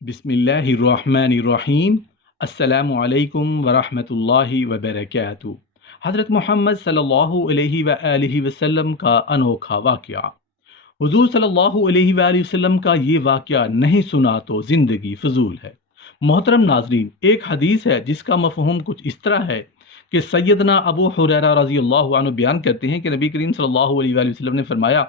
بسم اللہ الرحمن الرحیم۔ السلام علیکم ورحمۃ اللہ وبرکاتہ۔ حضرت محمد صلی اللہ علیہ وآلہ وسلم کا انوکھا واقعہ۔ حضور صلی اللہ علیہ وآلہ وسلم کا یہ واقعہ نہیں سنا تو زندگی فضول ہے۔ محترم ناظرین، ایک حدیث ہے جس کا مفہوم کچھ اس طرح ہے کہ سیدنا ابو ہریرہ رضی اللہ عنہ بیان کرتے ہیں کہ نبی کریم صلی اللہ علیہ وآلہ وسلم نے فرمایا،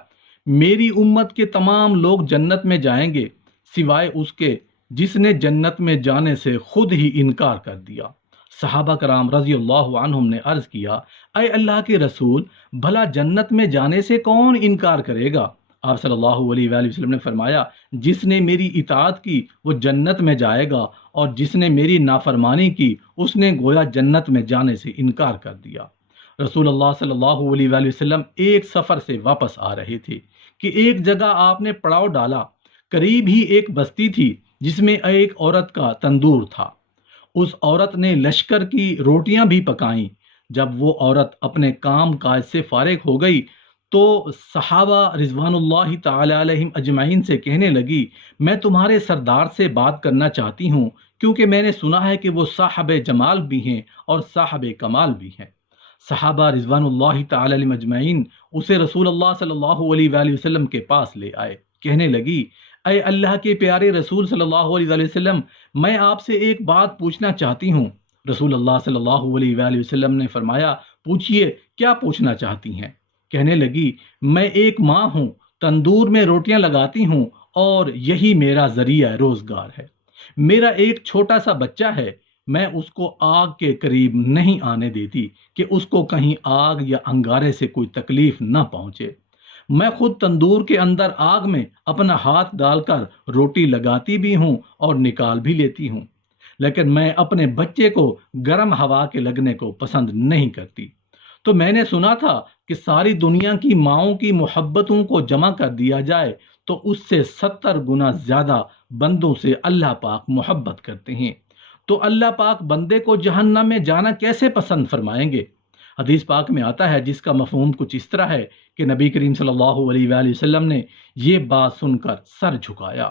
میری امت کے تمام لوگ جنت میں جائیں گے سوائے اس کے جس نے جنت میں جانے سے خود ہی انکار کر دیا۔ صحابہ کرام رضی اللہ عنہم نے عرض کیا، اے اللہ کے رسول، بھلا جنت میں جانے سے کون انکار کرے گا؟ آپ صلی اللہ علیہ وآلہ وسلم نے فرمایا، جس نے میری اطاعت کی وہ جنت میں جائے گا، اور جس نے میری نافرمانی کی اس نے گویا جنت میں جانے سے انکار کر دیا۔ رسول اللہ صلی اللہ علیہ وآلہ وسلم ایک سفر سے واپس آ رہے تھے کہ ایک جگہ آپ نے پڑاؤ ڈالا۔ قریب ہی ایک بستی تھی جس میں ایک عورت کا تندور تھا۔ اس عورت نے لشکر کی روٹیاں بھی پکائیں۔ جب وہ عورت اپنے کام کاج سے فارغ ہو گئی تو صحابہ رضوان اللہ تعالی علیہم اجمعین سے کہنے لگی، میں تمہارے سردار سے بات کرنا چاہتی ہوں، کیونکہ میں نے سنا ہے کہ وہ صاحب جمال بھی ہیں اور صاحب کمال بھی ہیں۔ صحابہ رضوان اللہ تعالی علیہم اجمعین اسے رسول اللہ صلی اللہ علیہ وآلہ وسلم کے پاس لے آئے۔ کہنے لگی، اے اللہ کے پیارے رسول صلی اللہ علیہ وآلہ وسلم، میں آپ سے ایک بات پوچھنا چاہتی ہوں۔ رسول اللہ صلی اللہ علیہ وآلہ وسلم نے فرمایا، پوچھئے، کیا پوچھنا چاہتی ہیں؟ کہنے لگی، میں ایک ماں ہوں، تندور میں روٹیاں لگاتی ہوں اور یہی میرا ذریعہ روزگار ہے۔ میرا ایک چھوٹا سا بچہ ہے، میں اس کو آگ کے قریب نہیں آنے دیتی کہ اس کو کہیں آگ یا انگارے سے کوئی تکلیف نہ پہنچے۔ میں خود تندور کے اندر آگ میں اپنا ہاتھ ڈال کر روٹی لگاتی بھی ہوں اور نکال بھی لیتی ہوں، لیکن میں اپنے بچے کو گرم ہوا کے لگنے کو پسند نہیں کرتی۔ تو میں نے سنا تھا کہ ساری دنیا کی ماؤں کی محبتوں کو جمع کر دیا جائے تو اس سے 70 گنا زیادہ بندوں سے اللہ پاک محبت کرتے ہیں، تو اللہ پاک بندے کو جہنم میں جانا کیسے پسند فرمائیں گے؟ حدیث پاک میں آتا ہے جس کا مفہوم کچھ اس طرح ہے کہ نبی کریم صلی اللہ علیہ وآلہ وسلم نے یہ بات سن کر سر جھکایا،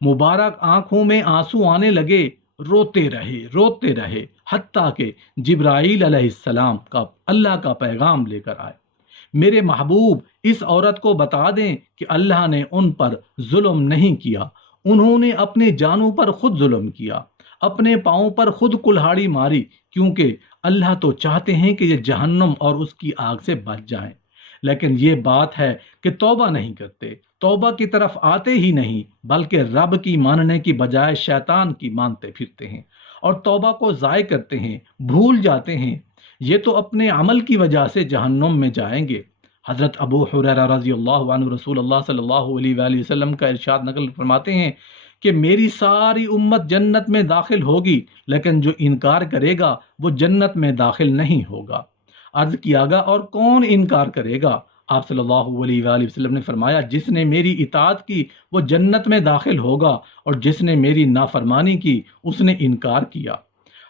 مبارک آنکھوں میں آنسو آنے لگے، روتے رہے حتیٰ کہ جبرائیل علیہ السلام کا اللہ کا پیغام لے کر آئے۔ میرے محبوب، اس عورت کو بتا دیں کہ اللہ نے ان پر ظلم نہیں کیا، انہوں نے اپنے جانوں پر خود ظلم کیا، اپنے پاؤں پر خود کلہاڑی ماری، کیونکہ اللہ تو چاہتے ہیں کہ یہ جہنم اور اس کی آگ سے بچ جائیں، لیکن یہ بات ہے کہ توبہ نہیں کرتے، توبہ کی طرف آتے ہی نہیں، بلکہ رب کی ماننے کی بجائے شیطان کی مانتے پھرتے ہیں اور توبہ کو ضائع کرتے ہیں، بھول جاتے ہیں۔ یہ تو اپنے عمل کی وجہ سے جہنم میں جائیں گے۔ حضرت ابو ہریرہ رضی اللہ عنہ رسول اللہ صلی اللہ علیہ وآلہ وسلم کا ارشاد نقل فرماتے ہیں کہ میری ساری امت جنت میں داخل ہوگی، لیکن جو انکار کرے گا وہ جنت میں داخل نہیں ہوگا۔ عرض کیا گیا، اور کون انکار کرے گا؟ آپ صلی اللہ علیہ وآلہ وسلم نے فرمایا، جس نے میری اطاعت کی وہ جنت میں داخل ہوگا، اور جس نے میری نافرمانی کی اس نے انکار کیا۔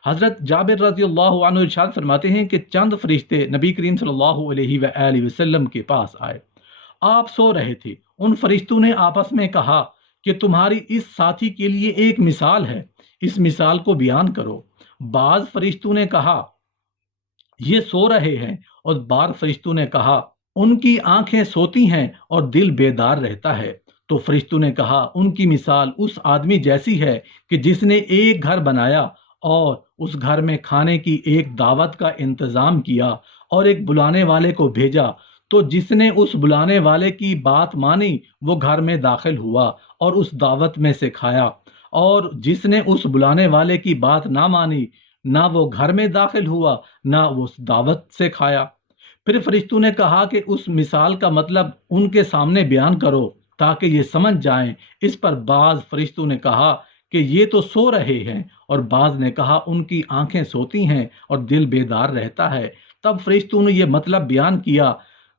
حضرت جابر رضی اللہ عنہ ارشاد فرماتے ہیں کہ چند فرشتے نبی کریم صلی اللہ علیہ وآلہ وسلم کے پاس آئے۔ آپ سو رہے تھے۔ ان فرشتوں نے آپس میں کہا کہ تمہاری اس ساتھی کے لیے ایک مثال ہے، اس مثال کو بیان کرو۔ بعض فرشتوں نے کہا یہ سو رہے ہیں، اور بعض فرشتوں نے کہا ان کی آنکھیں سوتی ہیں اور دل بیدار رہتا ہے۔ تو فرشتوں نے کہا ان کی مثال اس آدمی جیسی ہے کہ جس نے ایک گھر بنایا اور اس گھر میں کھانے کی ایک دعوت کا انتظام کیا اور ایک بلانے والے کو بھیجا، تو جس نے اس بلانے والے کی بات مانی وہ گھر میں داخل ہوا اور اس دعوت میں سے کھایا، اور جس نے اس بلانے والے کی بات نہ مانی نہ وہ گھر میں داخل ہوا نہ اس دعوت سے کھایا۔ پھر فرشتوں نے کہا کہ اس مثال کا مطلب ان کے سامنے بیان کرو تاکہ یہ سمجھ جائیں۔ اس پر بعض فرشتوں نے کہا کہ یہ تو سو رہے ہیں، اور بعض نے کہا ان کی آنکھیں سوتی ہیں اور دل بیدار رہتا ہے۔ تب فرشتوں نے یہ مطلب بیان کیا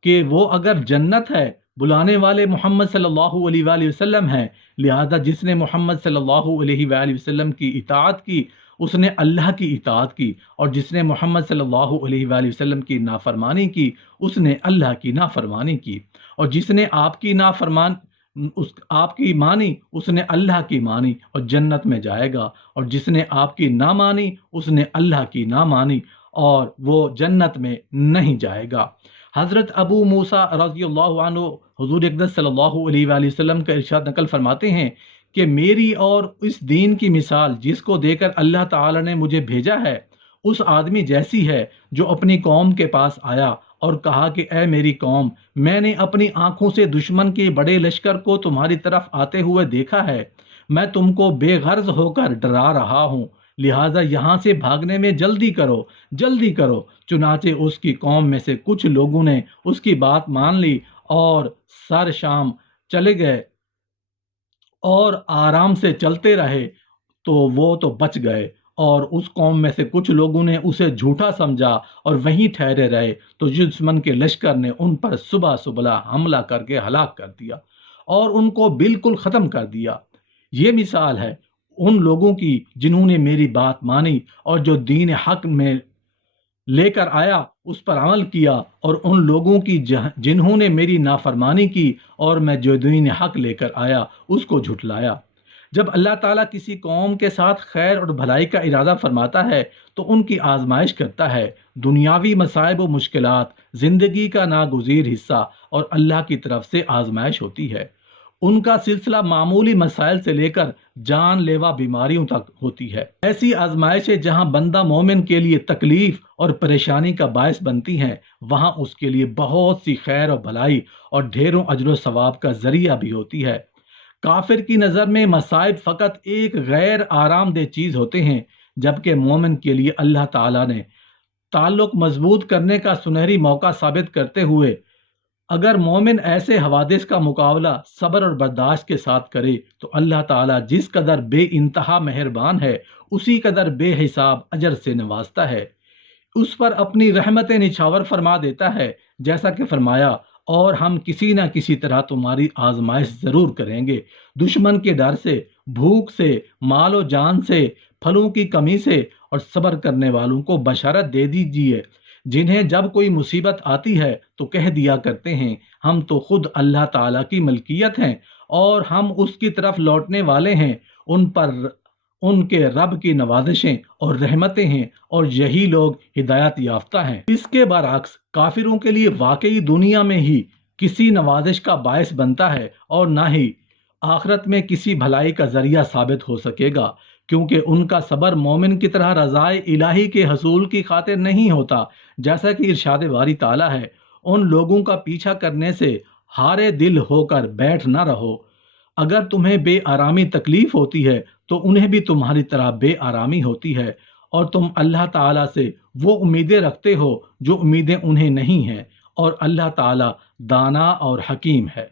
کہ وہ اگر جنت ہے، بلانے والے محمد صلی اللہ علیہ وآلہ وسلم ہیں، لہذا جس نے محمد صلی اللہ علیہ وآلہ وسلم کی اطاعت کی اس نے اللہ کی اطاعت کی، اور جس نے محمد صلی اللہ علیہ وآلہ وسلم کی نافرمانی کی اس نے اللہ کی نافرمانی کی، اور جس نے آپ کی اس آپ کی مانی اس نے اللہ کی مانی اور جنت میں جائے گا، اور جس نے آپ کی نہ مانی اس نے اللہ کی نہ مانی اور وہ جنت میں نہیں جائے گا۔ حضرت ابو موسیٰ رضی اللہ عنہ حضور اقدس صلی اللہ علیہ وآلہ وسلم کا ارشاد نقل فرماتے ہیں کہ میری اور اس دین کی مثال جس کو دے کر اللہ تعالی نے مجھے بھیجا ہے اس آدمی جیسی ہے جو اپنی قوم کے پاس آیا اور کہا کہ اے میری قوم، میں نے اپنی آنکھوں سے دشمن کے بڑے لشکر کو تمہاری طرف آتے ہوئے دیکھا ہے، میں تم کو بے غرض ہو کر ڈرا رہا ہوں، لہٰذا یہاں سے بھاگنے میں جلدی کرو، جلدی کرو۔ چنانچہ اس کی قوم میں سے کچھ لوگوں نے اس کی بات مان لی اور سر شام چلے گئے اور آرام سے چلتے رہے، تو وہ تو بچ گئے، اور اس قوم میں سے کچھ لوگوں نے اسے جھوٹا سمجھا اور وہیں ٹھہرے رہے، تو دشمن کے لشکر نے ان پر صبح صبح حملہ کر کے ہلاک کر دیا اور ان کو بالکل ختم کر دیا۔ یہ مثال ہے ان لوگوں کی جنہوں نے میری بات مانی اور جو دین حق میں لے کر آیا اس پر عمل کیا، اور ان لوگوں کی جنہوں نے میری نافرمانی کی اور میں جو دین حق لے کر آیا اس کو جھٹلایا۔ جب اللہ تعالیٰ کسی قوم کے ساتھ خیر اور بھلائی کا ارادہ فرماتا ہے تو ان کی آزمائش کرتا ہے۔ دنیاوی مصائب و مشکلات زندگی کا ناگزیر حصہ اور اللہ کی طرف سے آزمائش ہوتی ہے۔ ان کا سلسلہ معمولی مسائل سے لے کر جان لیوا بیماریوں تک ہوتی ہے۔ ایسی آزمائشیں جہاں بندہ مومن کے لیے تکلیف اور پریشانی کا باعث بنتی ہیں، وہاں اس کے لیے بہت سی خیر و بھلائی اور ڈھیروں اجر و ثواب کا ذریعہ بھی ہوتی ہے۔ کافر کی نظر میں مصائب فقط ایک غیر آرام دہ چیز ہوتے ہیں، جبکہ مومن کے لیے اللہ تعالیٰ نے تعلق مضبوط کرنے کا سنہری موقع ثابت کرتے ہوئے اگر مومن ایسے حوادث کا مقابلہ صبر اور برداشت کے ساتھ کرے تو اللہ تعالیٰ جس قدر بے انتہا مہربان ہے اسی قدر بے حساب اجر سے نوازتا ہے، اس پر اپنی رحمتیں نچھاور فرما دیتا ہے، جیسا کہ فرمایا اور ہم کسی نہ کسی طرح تمہاری آزمائش ضرور کریں گے، دشمن کے ڈر سے، بھوک سے، مال و جان سے، پھلوں کی کمی سے، اور صبر کرنے والوں کو بشارت دے دیجیے جنہیں جب کوئی مصیبت آتی ہے تو کہہ دیا کرتے ہیں ہم تو خود اللہ تعالیٰ کی ملکیت ہیں اور ہم اس کی طرف لوٹنے والے ہیں، ان پر ان کے رب کی نوازشیں اور رحمتیں ہیں اور یہی لوگ ہدایت یافتہ ہیں۔ اس کے برعکس کافروں کے لیے واقعی دنیا میں ہی کسی نوازش کا باعث بنتا ہے اور نہ ہی آخرت میں کسی بھلائی کا ذریعہ ثابت ہو سکے گا، کیونکہ ان کا صبر مومن کی طرح رضائے الہی کے حصول کی خاطر نہیں ہوتا، جیسا کہ ارشاد باری تعالیٰ ہے ان لوگوں کا پیچھا کرنے سے ہارے دل ہو کر بیٹھ نہ رہو، اگر تمہیں بے آرامی تکلیف ہوتی ہے تو انہیں بھی تمہاری طرح بے آرامی ہوتی ہے، اور تم اللہ تعالیٰ سے وہ امیدیں رکھتے ہو جو امیدیں انہیں نہیں ہیں، اور اللہ تعالیٰ دانا اور حکیم ہے۔